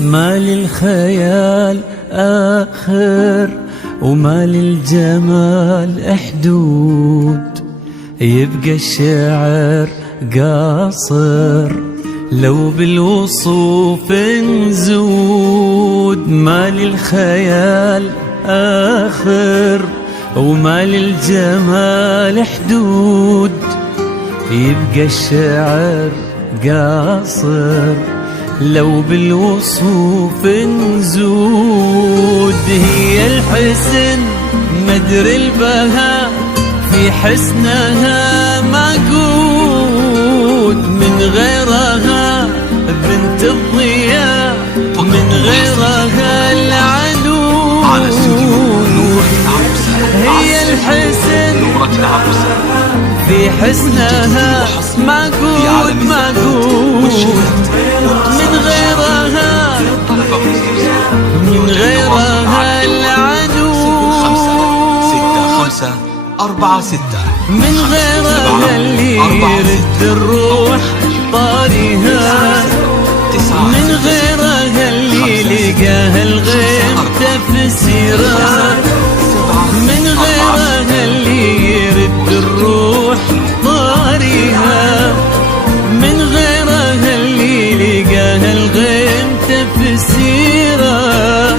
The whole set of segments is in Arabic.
ما للخيال آخر وما للجمال حدود، يبقى الشعر قاصر لو بالوصوف نزود. ما للخيال آخر وما للجمال حدود، يبقى الشعر قاصر لو بالوصوف نزود. هي الحسن مدري البهاء في حسنها معقود، من غيرها بنت الضياء من غيرها العنود. هي الحسن في حسنها معقود معقود، من غيرها العنود. 5-4-6 من غيرها اللي يرد الروح طاريها، من غيرها اللي لقاها الغيم تفسيرها، من غيرها اللي يرد الروح طاريها، من غيرها اللي لقاها الغيم تفسيرها.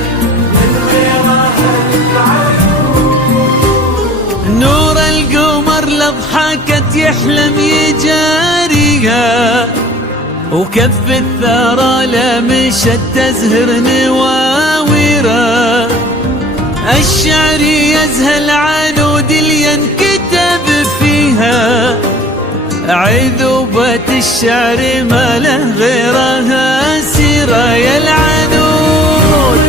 نور القمر لضحكت يحلم يجاريها، وكف الثرى لمشت تزهر نواويرها. الشعر يزهل عنود اللي ينكتب فيها، عذوبة الشعر ما له غيرها سيرة. يا العنود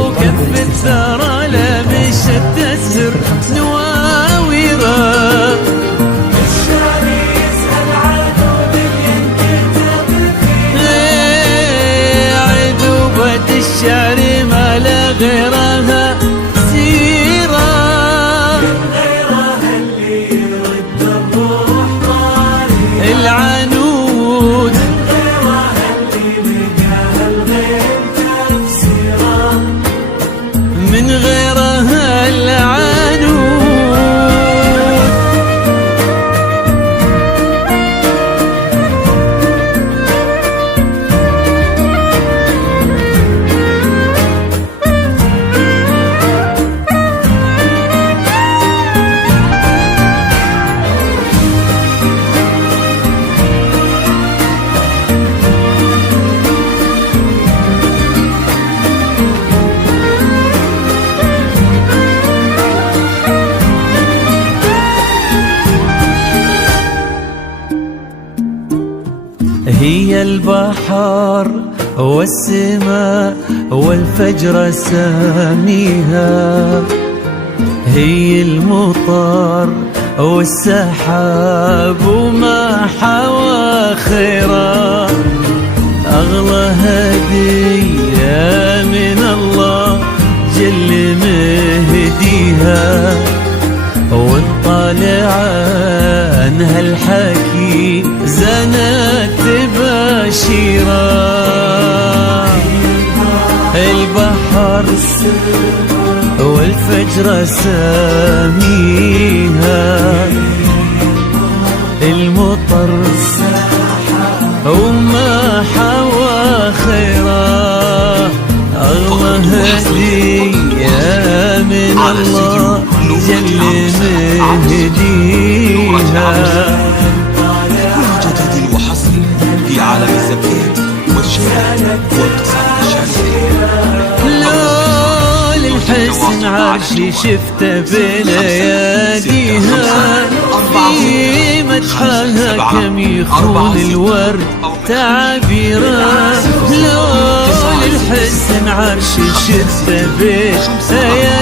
وكف الثرى لمشت تزهر نواويرها. الشعر يزهل عنود ينكتب فيها، عذوبة الشعر ما له غيرها سيرة. العنود من غيرها العنود. هي البحر والسماء والفجر ساميها، هي المطر والسحاب وما حوى خيرا. أغلى هدية من الله جل مهديها، واطلع عنها الحكي زنت بشيرا. البحر والفجر ساميها، المطر وما حوى خيرا. أغلى هدية من الله جل مهديها. جديد وحصري في عالم الزبيب والشعر والقصائد الشعرية. لو للحسن حسن عرشي شفته بلياليها في مدحها كم يخون الورد تعبيره لون الحسن عرشي شفته بلياليها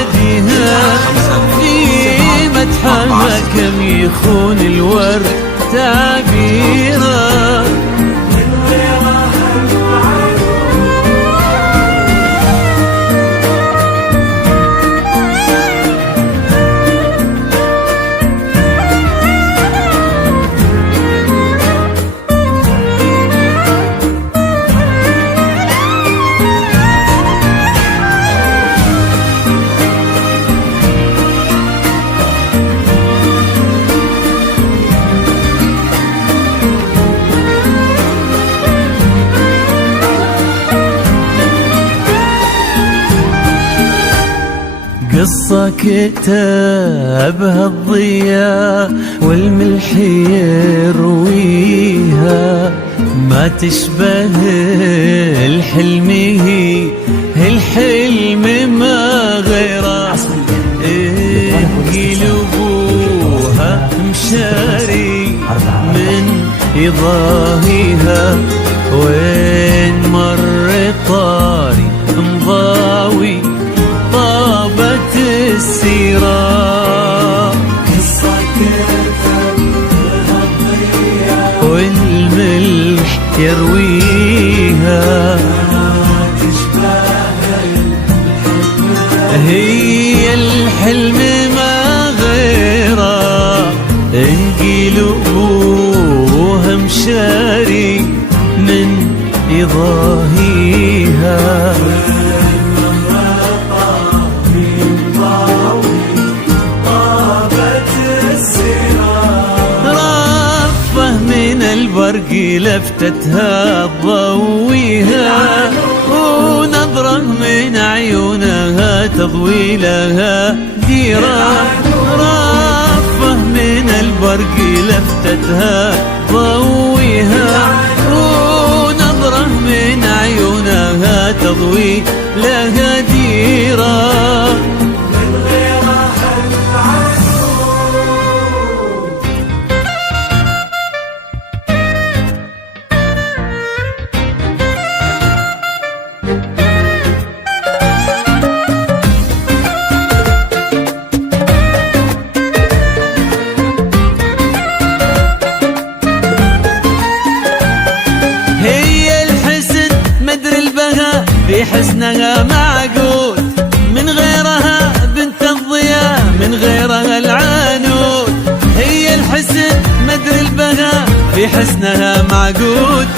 في مدحها كم يخون الورد تعبيره قصة كتابها الضياء والملح يرويها ما تشبه الحلم الحلم ما غيره قلوبها مشاري من يضاهيها وين مر طاري مضاوي طابت السيرة قصة كتبها الضياء والملح يرويها ما تشبه الحلم هي الحلم ما غيره انقلوبها مشاري من يضاهيها البرق لفتتها تضويها ونظرة من عيونها تضوي لها ديرة رافة من البرق لفتتها تضويها ونظرة من عيونها تضوي لها ديرة في حسنها معقود من غيرها بنت الضياء من غيرها العنود هي الحسن مدري البهاء في حسنها معقود